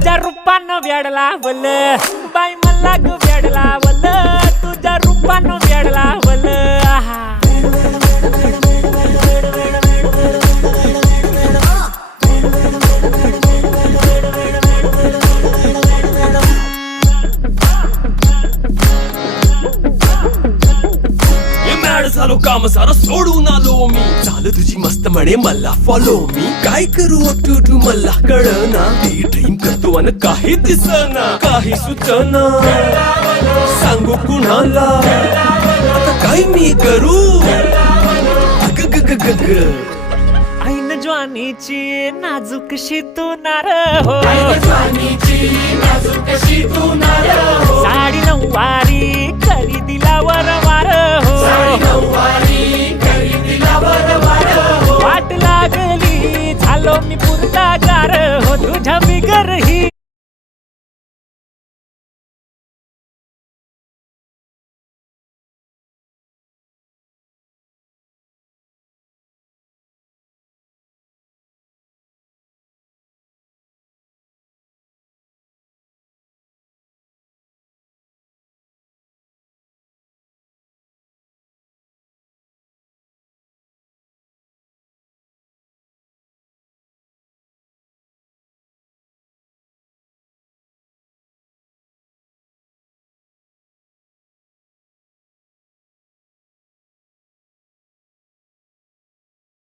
तुझ्या रूपानं वेडला वल बाई मला ग वेडला वल तुझ्या रूपानं वेडला वल आहा झालो काम सारा सोडून आलो मी झालं तुझी मस्त म्हणे मला फॉलो मी काय करू टू मला कळना ते ड्रीम करतो आणि काही दिसना काही सुचना सांगू कुणाला आता काय मी करू अग ग ग ग ग ऐन ज्वानीची नाजूकशी तू नार हो साडी नऊवारी करी दिलावर वार हो वाट लागली झालो मी पुरता गार हो तुझ्या बिगर ही